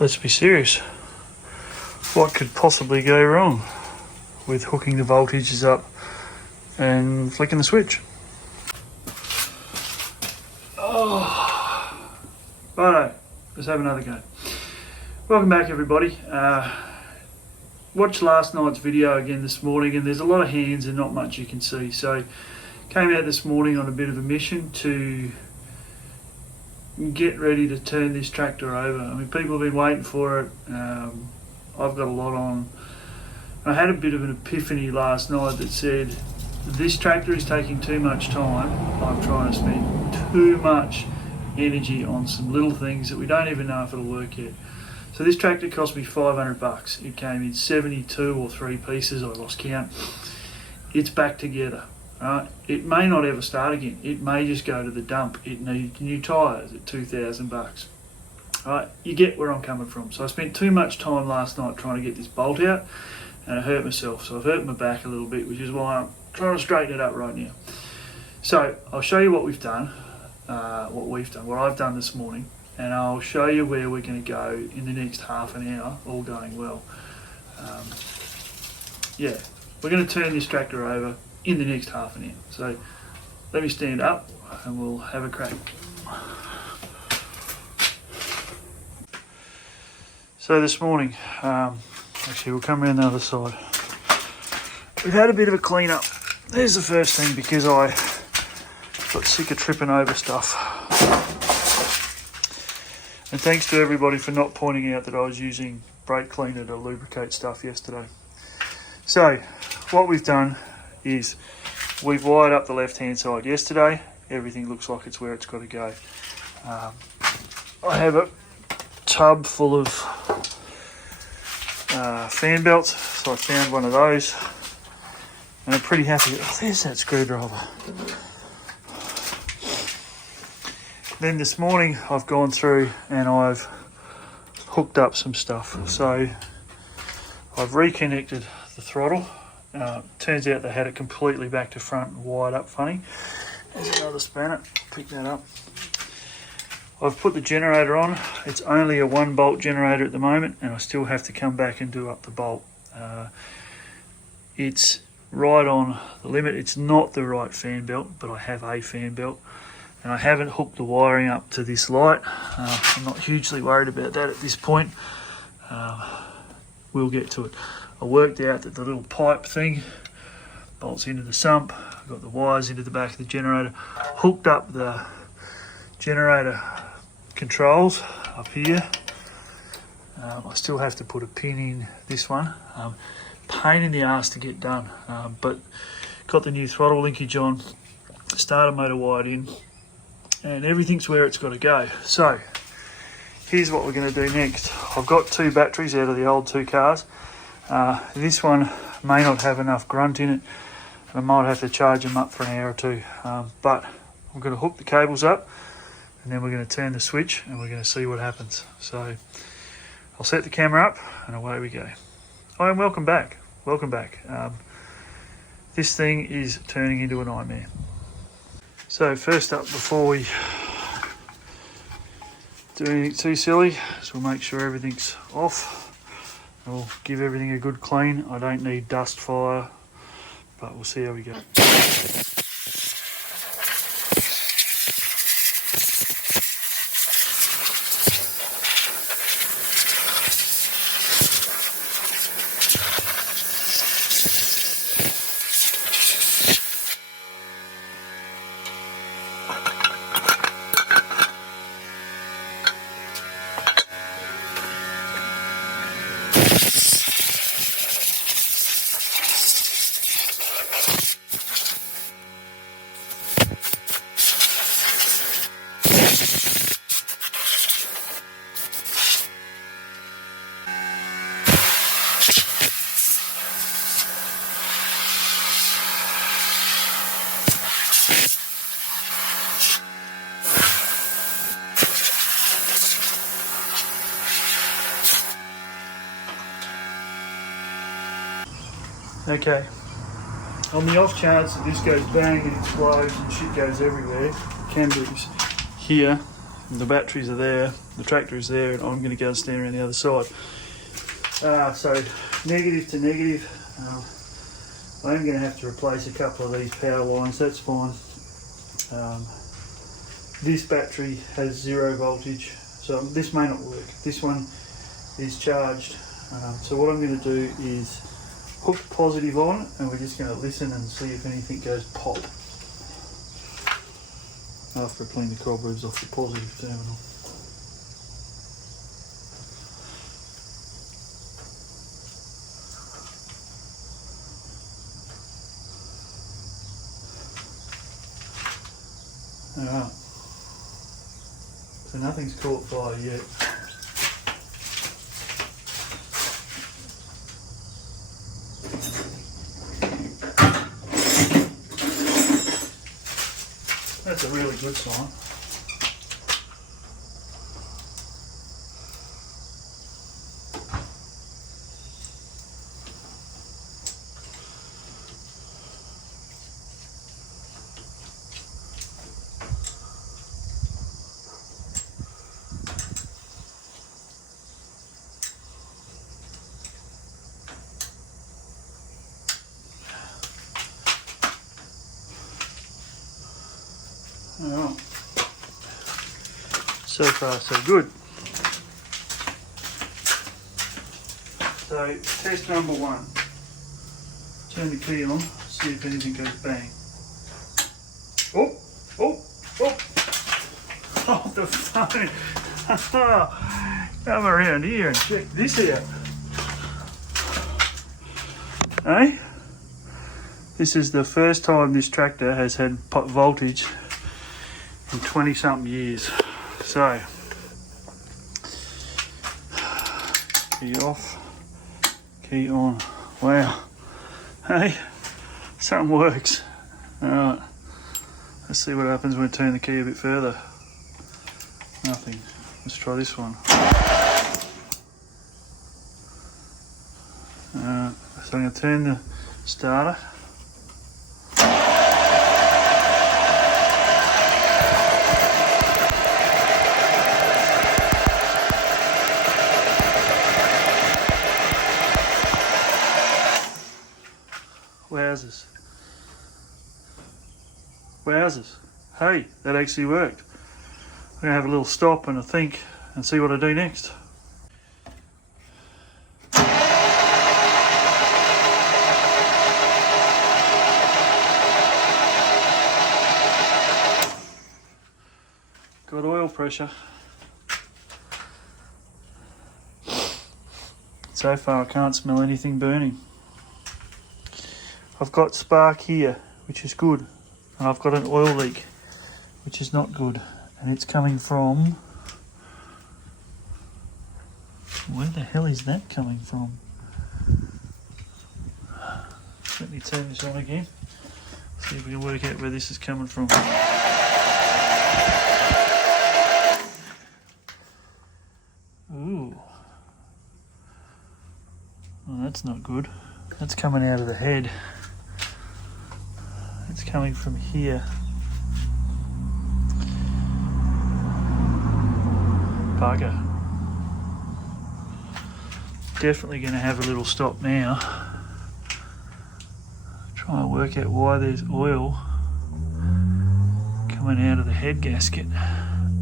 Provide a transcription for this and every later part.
Let's be serious. What could possibly go wrong with hooking the voltages up and flicking the switch? Oh, righto, let's have another go. Welcome back, everybody. Watched last night's video again this morning, and there's a lot of hands and not much you can see. So came out this morning on a bit of a mission to get ready to turn this tractor over. I mean, people have been waiting for it. I've got a lot on. I had a bit of an epiphany last night that said, this tractor is taking too much time. I'm trying to spend too much energy on some little things that we don't even know if it'll work yet. So this tractor cost me $500. It came in 72 or 3 pieces, I lost count. It's back together. Right? It may not ever start again. It may just go to the dump. It needs new tyres at $2,000. Right? You get where I'm coming from. So I spent too much time last night trying to get this bolt out, and I hurt myself. So I've hurt my back a little bit, which is why I'm trying to straighten it up right now. So I'll show you what we've done, what I've done this morning, and I'll show you where we're going to go in the next half an hour, all going well. Yeah, we're going to turn this tractor over in the next half an hour. So let me stand up and we'll have a crack. So this morning, actually we'll come around the other side. We've had a bit of a clean up. There's the first thing, because I got sick of tripping over stuff. And thanks to everybody for not pointing out that I was using brake cleaner to lubricate stuff yesterday. So what we've done is we've wired up the left hand side yesterday. Everything looks like it's where it's got to go. I have a tub full of fan belts, so I found one of those and I'm pretty happy. Oh, there's that screwdriver. Then this morning I've gone through and I've hooked up some stuff. So I've reconnected the throttle. Turns out they had it completely back to front and wired up funny. There's another spanner, pick that up. I've put the generator on. It's only a 1-bolt generator at the moment, and I still have to come back and do up the bolt. It's right on the limit. It's not the right fan belt, but I have a fan belt, and I haven't hooked the wiring up to this light. I'm not hugely worried about that at this point. We'll get to it. I worked out that the little pipe thing bolts into the sump. I've got the wires into the back of the generator, hooked up the generator controls up here. I still have to put a pin in this one. Pain in the ass to get done, but got the new throttle linkage on, starter motor wired in, and everything's where it's got to go. So here's what we're going to do next. I've got 2 batteries out of the old 2 cars. This one may not have enough grunt in it, and I might have to charge them up for an hour or 2. But I'm going to hook the cables up, and then we're going to turn the switch and we're going to see what happens. So I'll set the camera up and away we go. Oh, and welcome back. Welcome back. This thing is turning into a nightmare. So first up, before we do anything too silly, so we'll make sure everything's off. We'll give everything a good clean. I don't need dust fire, but we'll see how we go. Okay, on the off chance that this goes bang and explodes and shit goes everywhere, cam here, The batteries are there, the tractor is there, and I'm going to go and stand around the other side. So negative to negative. I am going to have to replace a couple of these power lines, that's fine. This battery has 0 voltage, so this may not work. This one is charged. So what I'm going to do is hook positive on, and we're just going to listen and see if anything goes pop after I clean the cobwebs off the positive terminal. Alright, so nothing's caught fire yet. That's a really good sign. Alright, so far so good. So test number 1, turn the key on, see if anything goes bang. Oh, hold the phone. Come around here and check this out. Hey, this is the first time this tractor has had voltage in 20 something years. So, key off, key on. Wow, hey, something works. Alright, let's see what happens when we turn the key a bit further. Nothing. Let's try this one. So I'm going to turn the starter. Wowzers. Wowzers. Hey, that actually worked. I'm going to have a little stop and a think and see what I do next. Got oil pressure. So far I can't smell anything burning. I've got spark here, which is good, and I've got an oil leak, which is not good, and it's coming from... Where the hell is that coming from? Let me turn this on again, see if we can work out where this is coming from. Ooh. Well, that's not good. That's coming out of the head. It's coming from here. Bugger. Definitely going to have a little stop now. Try and work out why there's oil coming out of the head gasket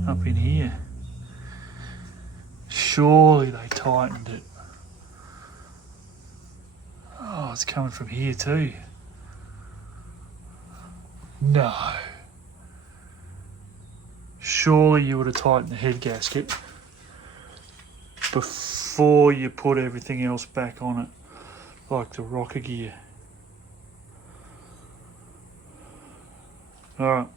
up in here. Surely they tightened it. Oh, it's coming from here too. No. Surely you would have tightened the head gasket before you put everything else back on it, like the rocker gear. Alright.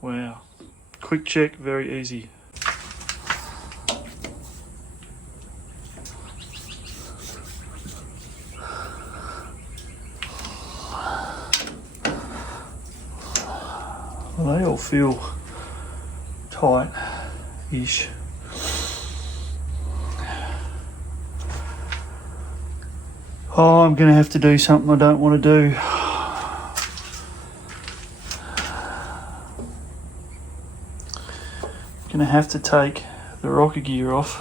Wow. Quick check, very easy. Well, they all feel tight-ish. Oh, I'm going to have to do something I don't want to do. Gonna have to take the rocker gear off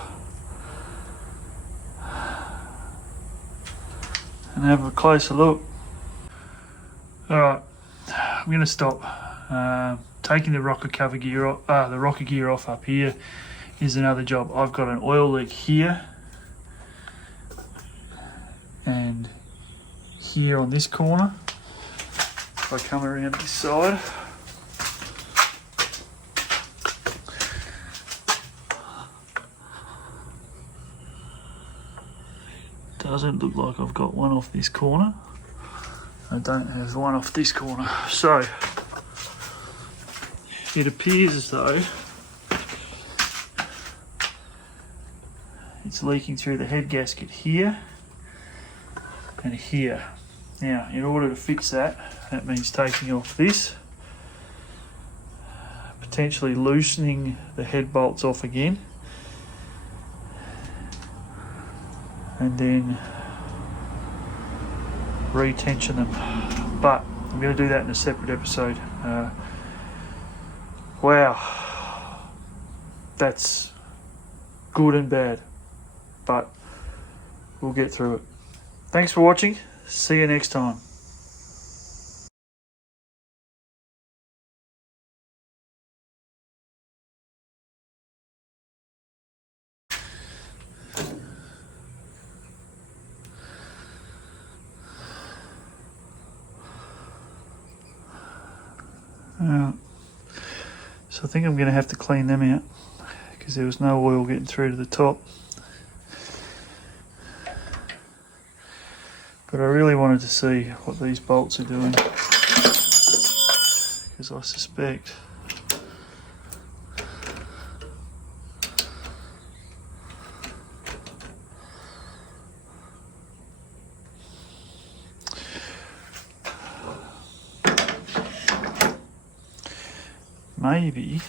and have a closer look. Alright, I'm gonna stop. Taking the rocker cover gear off, the rocker gear off up here is another job. I've got an oil leak here and here on this corner. If I come around this side, doesn't look like I've got one off this corner. I don't have one off this corner. So it appears as though it's leaking through the head gasket here and here. Now, in order to fix that, that means taking off this, potentially loosening the head bolts off again, and then retension them. But I'm going to do that in a separate episode. Wow, that's good and bad, but we'll get through it. Thanks for watching. See you next time. So I think I'm going to have to clean them out because there was no oil getting through to the top. But I really wanted to see what these bolts are doing because I suspect maybe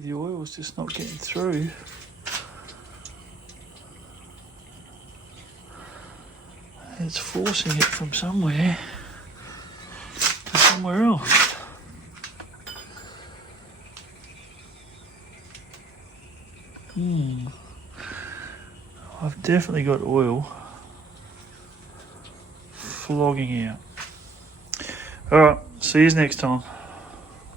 the oil was just not getting through. It's forcing it from somewhere to somewhere else. I've definitely got oil flogging out. Alright, see you next time.